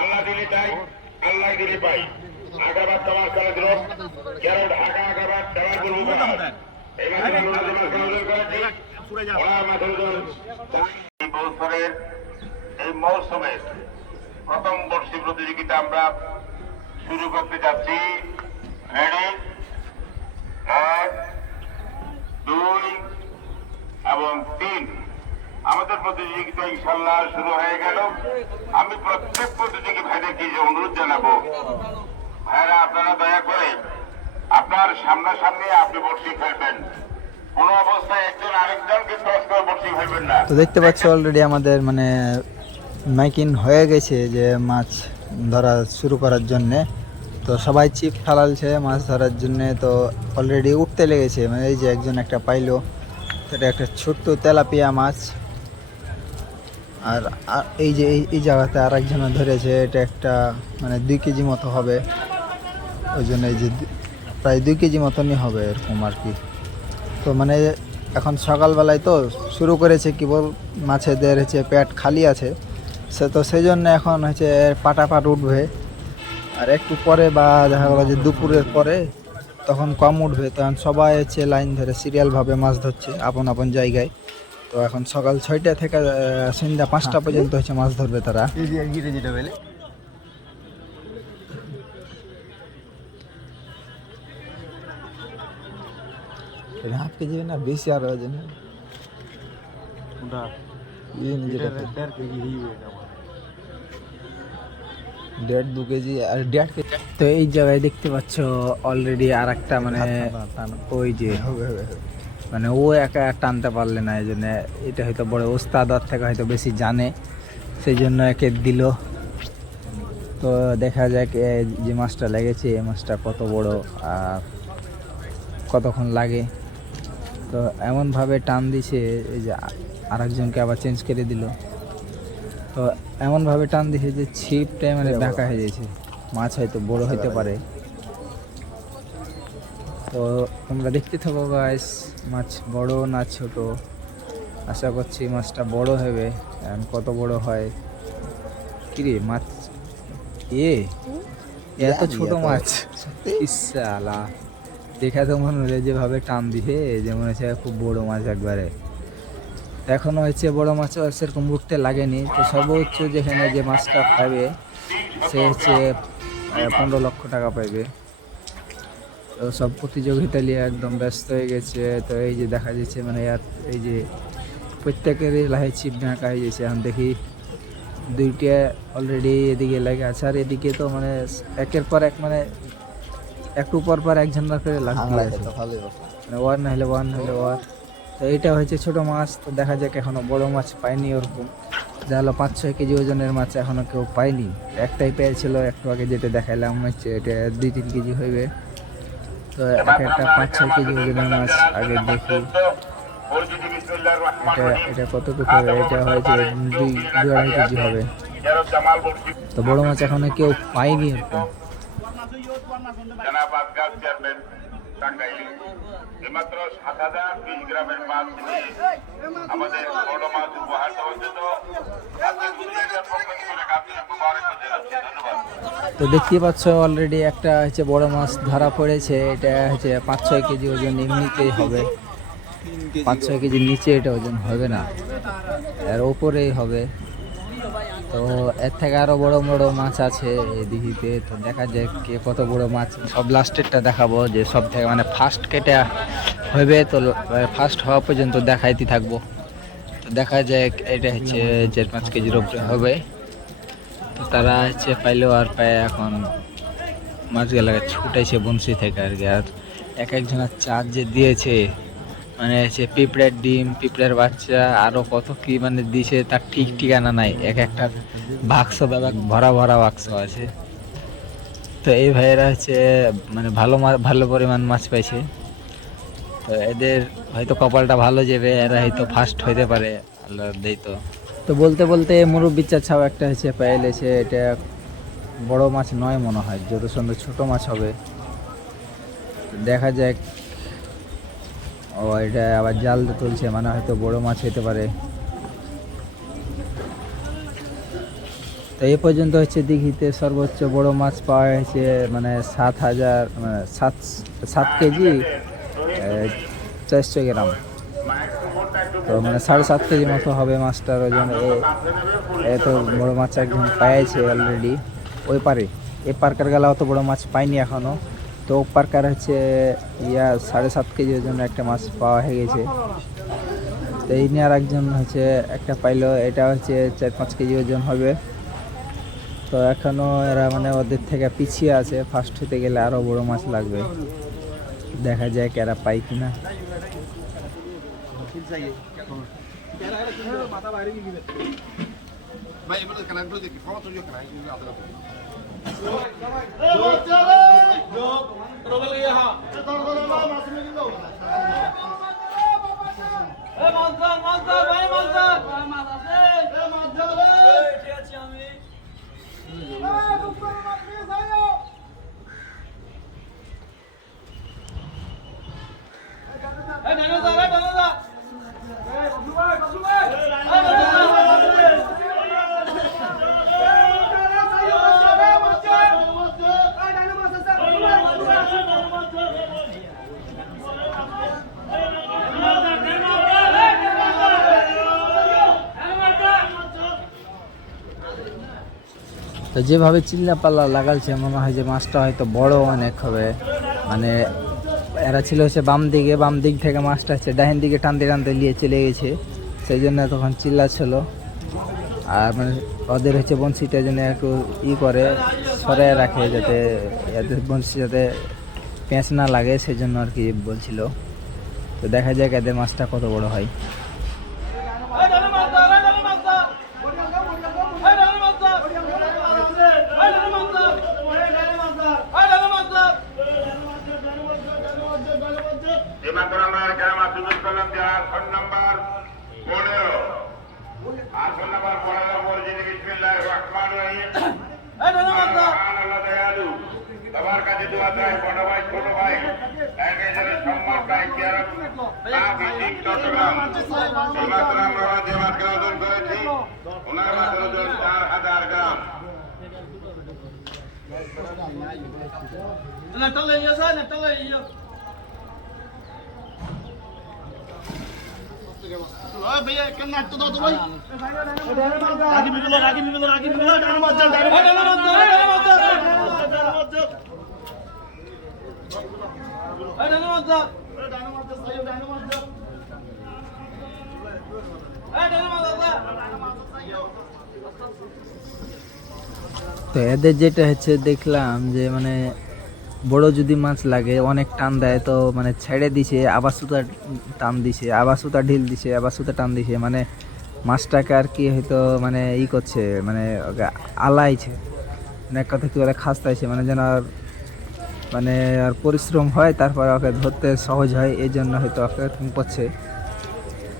আল্লাহ দিলে তাই, আল্লাহ দিলে পাই। আগাবাদ তোমার কালে দিল, কেন ঢাকা আগাবাদ দেওয়ার কোনো বছরের এই মৌসুমের প্রথম বর্ষী প্রতিযোগিতা আমরা শুরু করতে যাচ্ছি। রেডি, 1, 2 এবং 3। আমাদের প্রতিযোগিতা ইনশাল্লাহ শুরু হয়ে গেল। আমি প্রত্যেক প্রতিযোগী ভাইদেরকে যে অনুরোধ জানাবো, ভাইরা আপনারা দয়া করে আপনার সামনাসামনি আপনি বর্ষি ফেলবেন, কোন অবস্থায় একজন আরেকজনকে ক্রস করে বর্ষি ফেলবেন না। তো দেখতে পাচ্ছ অলরেডি আমাদের মানে মাইকিং হয়ে গেছে যে মাছ ধরা শুরু করার জন্যে। তো সবাই ছিপ ফেলালছে মাছ ধরার জন্যে। তো অলরেডি উঠতে লেগেছে, মানে এই যে একজন একটা পাইলো, সেটা একটা ছোট্ট তেলাপিয়া মাছ। আর এই যে এই জায়গাতে আর একজনে ধরেছে, এটা একটা মানে 2 কেজি মতো হবে। ওই জন্য এই যে প্রায় 2 কেজি মতনই হবে এরকম আর কি। তো মানে এখন সকালবেলায় তো শুরু করেছে, কি বল মাছেদের হচ্ছে পেট খালি আছে, সে তো সেই জন্য এখন হচ্ছে পাটাপাট উঠবে। আর একটু পরে বা দেখা গেলো যে দুপুরের পরে তখন কম উঠবে। তখন সবাই হচ্ছে লাইন ধরে সিরিয়ালভাবে মাছ ধরছে আপন আপন জায়গায়। তো এখন সকাল 6টা থেকে সন্ধ্যা 5টা পর্যন্ত হচ্ছে মাছ ধরবে তারা। হাফ কেজি না বেশি আরো আছে না, 1.5-2 কেজি আর 1.5 কেজি। তো এই জায়গায় দেখতে পাচ্ছ অলরেডি আর একটা মানে ওই যে মানে ও একা টানতে পারলে না, এই জন্য এটা হয়তো বড় ওস্তাদ থেকে হয়তো বেশি জানে, সেই জন্য একে দিল। তো দেখা যাক যে মাছটা লেগেছে এই মাছটা কত বড় আর কতক্ষণ লাগে। তো এমনভাবে টান দিছে এই যে আরেকজনকে আবার চেঞ্জ করে দিল। তো এমনভাবে টান দিছে যে ছিপটাই মানে বাঁকা হয়ে যাচ্ছে। মাছ হয়তো বড় হইতে পারে। তো তোমরা দেখতে থাকো গাইস, মাছ বড় না ছোট। আশা করছি মাছটা বড় হবে। কত বড় হয় কিরে মাছ, এত ছোট মাছ ইসালা দেখা তো মনে হলে যেভাবে টান দিছে যেমন হচ্ছে খুব বড় মাছ একবারে। এখনো হচ্ছে বড় মাছও সেরকম উঠতে লাগেনি। তো সর্বোচ্চ যেখানে যে মাছটা পাবে সে হচ্ছে 15 লক্ষ টাকা পাইবে। তো সব প্রতিযোগিতা নিয়ে একদম ব্যস্ত হয়ে গেছে। তো এই যে দেখা যাচ্ছে মানে এই যে প্রত্যেকেরই লাহে ছিপ ঢাকা হয়ে গেছে। এখন দেখি 2টা অলরেডি এদিকে লেগে আছে, আর এদিকে তো মানে একের পর এক মানে একটু পর পর একজন করে লাগতে আছে, মানে ওয়ার না হলে ওয়ার। তো এইটা হচ্ছে ছোট মাছ। তো দেখা যাক, এখনো বড় মাছ পাইনি ওরকম, যা হলো 5-6 কেজি ওজনের মাছ এখনো কেউ পাইনি। একটাই পেয়েছিল একটু আগে যেটা দেখাইলাম, হচ্ছে এটা 2-3 কেজি হইবে। তো একটা 5-6 কেজি ওজনের মাছ আগে দেখি এটা কতটুকু হবে। এটা হয়েছে 2-2.5 কেজি হবে। তো বড় মাছ এখনো কেউ পাইনি এরকম। মাত্র 7020 গ্রামের মাছ আমাদের বড় মাছ উপহার দেওয়ার জন্য তো দেখতে পাচ্ছ অলরেডি একটা হচ্ছে বড় মাছ ধরা পড়েছে। এটা হচ্ছে 5-6 কেজি ওজন এমনিতেই হবে, 5-6 কেজির নিচে এটা ওজন হবে না, এর ওপরেই হবে। তো এর থেকে আরো বড় বড় মাছ আছে এই দিঘিতে। তো দেখা যায় কে কত বড় মাছ, সব লাস্টেরটা দেখাবো যে সব থেকে মানে ফার্স্ট কেটে হবে। তো ফার্স্ট হওয়া পর্যন্ত দেখাইতে থাকবো। তো দেখা যায় এটা হচ্ছে 4-5 কেজির উপরে হবে। তো তারা হচ্ছে পাইলেও আর পায়, এখন মাছগুলো ছুটাইছে বংশী থেকে আর কি। আর এক একজনের চার্জ যে দিয়েছে মানে হচ্ছে পিঁপড়ের ডিম, পিঁপড়ের বাচ্চা, আরও কত কি মানে দিছে তার ঠিক ঠিকানা নাই। এক একটা বাক্স ভরা ভরা বাক্স আছে। তো এই ভাইয়েরা হচ্ছে মানে ভালো পরিমাণ মাছ পাইছে। তো এদের হয়তো কপালটা ভালো যাবে, এরা হয়তো ফার্স্ট হইতে পারে আল্লাহ দেই। তো তো বলতে বলতে মুরব্বির চাও একটা হচ্ছে পেয়েছে, এটা বড় মাছ নয় মনে হয়, যত সুন্দর ছোট মাছ হবে। তো দেখা যাক। ও এটা আবার জাল দিয়ে তুলছে, মানে হয়তো বড় মাছ হইতে পারে। তো এই পর্যন্ত হচ্ছে দিঘিতে সর্বোচ্চ বড় মাছ পাওয়া হয়েছে, মানে 7,000 মানে 7 কেজি 400 গ্রাম। তো মানে 7.5 কেজি মতো হবে মাছটার ওজন। এত বড় মাছ একজন পাইছে অলরেডি ওই পারে। এই পার্কার গেলা অত বড় মাছ পাইনি এখনো। তো ও পার্কার হচ্ছে 7.5 কেজি ওজন একটা মাছ পাওয়া হয়ে গেছে। তো এই নিয়ে আর একজন হচ্ছে একটা পাইলো, এটা হচ্ছে 4-5 কেজি ওজন হবে। তো এখনো এরা মানে ওদের থেকে পিছিয়ে আছে, ফার্স্ট হতে গেলে আরো বড় মাছ লাগবে। দেখা যায় এরা পাই কিনা। তো যেভাবে চিল্লা পাল্লা লাগালছে মনে হয় যে মাছটা হয়তো বড় অনেক হবে। মানে এরা ছিল হচ্ছে বাম দিক থেকে মাছটা হচ্ছে ডাহিন দিকে টানতে টানতে নিয়ে চলে গেছে, সেই জন্য তখন চিল্লা ছিল। আর মানে ওদের হচ্ছে বংশীটা যেন একটু করে সরে রাখে, যাতে এদের বংশী যাতে পেঁচ না লাগে, সেই জন্য আর কি বলছিল। তো দেখা যাক এদের মাছটা কত বড় হয়। এমাত্র আমরা এখানে মাছ সুযোগ করলাম যে আসন নাম্বার 15, আসন নাম্বার 15 পরিচিতি বিসমিল্লাহির রহমানির রহিম। আল্লাহ দয়ালু, সবার কাছে দোয়া চাই, বড় ভাই ছোট ভাই একেজনের সম্মান পাই চেয়ারম চট্টগ্রাম। এমাত্র আমরা যে মাছকে ওজন করেছি ওনার মাছের ওজন 4,000 গ্রাম। भैया करना तो दो भाई आगे भी बोलो आगे भी बोलो आगे भी बोलो डायनामो चल डायनामो তো এদের যেটা হচ্ছে দেখলাম যে মানে বড় যদি মাছ লাগে অনেক টান দেয়, তো মানে ছেড়ে দিছে, আবার সুতা টান দিছে, আবার সুতা ঢিল দিছে, আবার সুতা টান দিছে, মানে মাছটাকে আর কি হয়তো মানে করছে, মানে ওকে আলাইছে, মানে এক কথা কি বলে খাস্তাইছে, মানে যেন আর মানে আর পরিশ্রম হয়, তারপর ওকে ধরতে সহজ হয়, এই জন্য হয়তো ওকে করছে।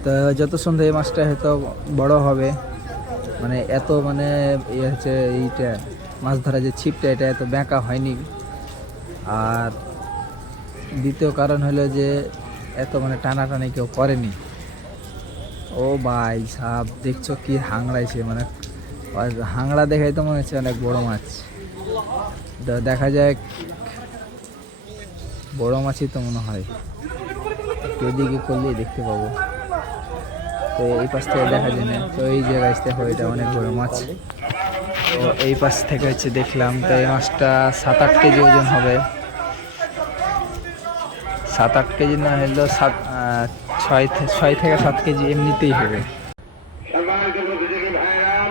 তো যত সুন্দর এই মাছটা হয়তো বড় হবে, মানে এত মানে ইয়ে হচ্ছে এইটা মাছ ধরা যে ছিপটা এটা এত বেঁকা হয়নি। আর দ্বিতীয় কারণ হলো যে এত মানে টানাটানি কেউ করেনি। ও ভাই সাপ দেখছো কি হাংড়াইছে, মানে হাংড়া দেখাই তো মনে হচ্ছে অনেক বড় মাছ। তো দেখা যায় বড় মাছই তো মনে হয়, একটু এদিকে করলেই দেখতে পাবো। তো এই পাশ থেকে দেখা যায় না, তো এই জায়গায় দেখো এটা অনেক বড় মাছ। তো এই পাশ থেকে হচ্ছে দেখলাম, তো এই মাছটা 7-8 কেজি ওজন হবে। 7-8 কেজি না হলেও 6 থেকে 7 কেজি এমনিতেই হবে। সম্মানিত প্রতিযোগী ভাইরাম,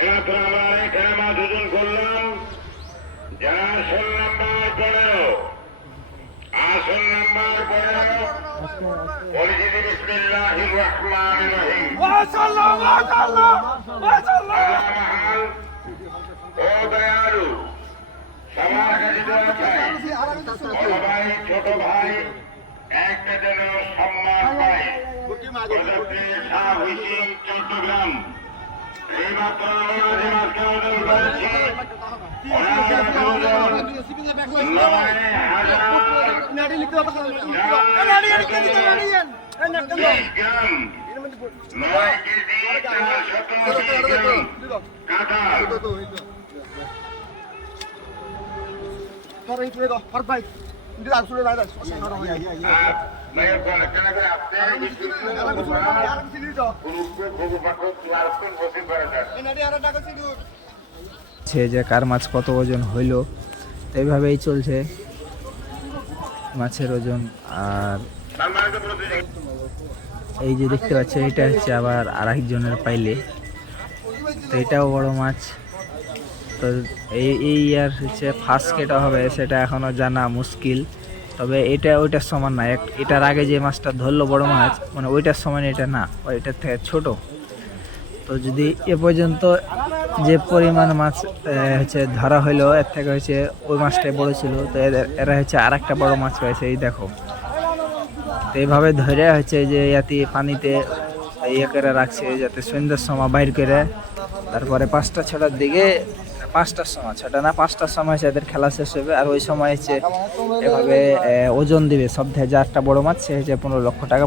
এমাত্র আমরা এখানে মাছ ওজন করলাম যারা আসন নাম্বার 15, আসন নাম্বার 15 পরিচিতি বিসমিল্লাহির রহমানির রহিম। মাশাআল্লাহ মাশাআল্লাহ মাশাআল্লাহ, মহান ও দয়ালু, সবার কাছে দোয়া চাই, বড় ভাই ছোট ভাই একটা যেন সম্মান পায়। প্রজাপতি শাহ হুসিন চট্টগ্রাম এইমাত্র আমাদের মাঝখানে অর্জন করেছি। ওনার আবেদন 9,000 গ্রাম 9 কেজি 480 গ্রাম কাঁঠাল। সে যে কার মাছ কত ওজন হইলো, তো এইভাবেই চলছে মাছের ওজন। আর এই যে দেখতে পাচ্ছি এটা হচ্ছে আবার আরেকজনের পাইলে, তো এটাও বড় মাছ। তো এই ইয়ার হচ্ছে ফার্স্ট কেটা হবে সেটা এখনো জানা মুশকিল, তবে এটা ওইটার সমান না। এটার আগে যে মাছটা ধরলো বড় মাছ, মানে ওইটার সমান এটা না, ওইটার থেকে ছোট। তো যদি এ পর্যন্ত যে পরিমাণ মাছ হচ্ছে ধরা হইলো, এর থেকে হচ্ছে ওই মাছটাই বড় ছিল। তো এরা হচ্ছে আর একটা বড় মাছ হয়েছে, এই দেখো। তো এইভাবে ধরে হচ্ছে যে ইয়াতে পানিতে ইয়ে করে রাখছে যাতে সন্ধ্যার সময় বাইর করে, তারপরে 5টা 6টার দিকে, 5টার সময়, 6টা না 5টার সময় এদের খেলা শেষ হবে। আর ওই সময় হচ্ছে এভাবে ওজন দিবে সব থেকে, যে একটা বড় মাছ সে হচ্ছে 15 লক্ষ টাকা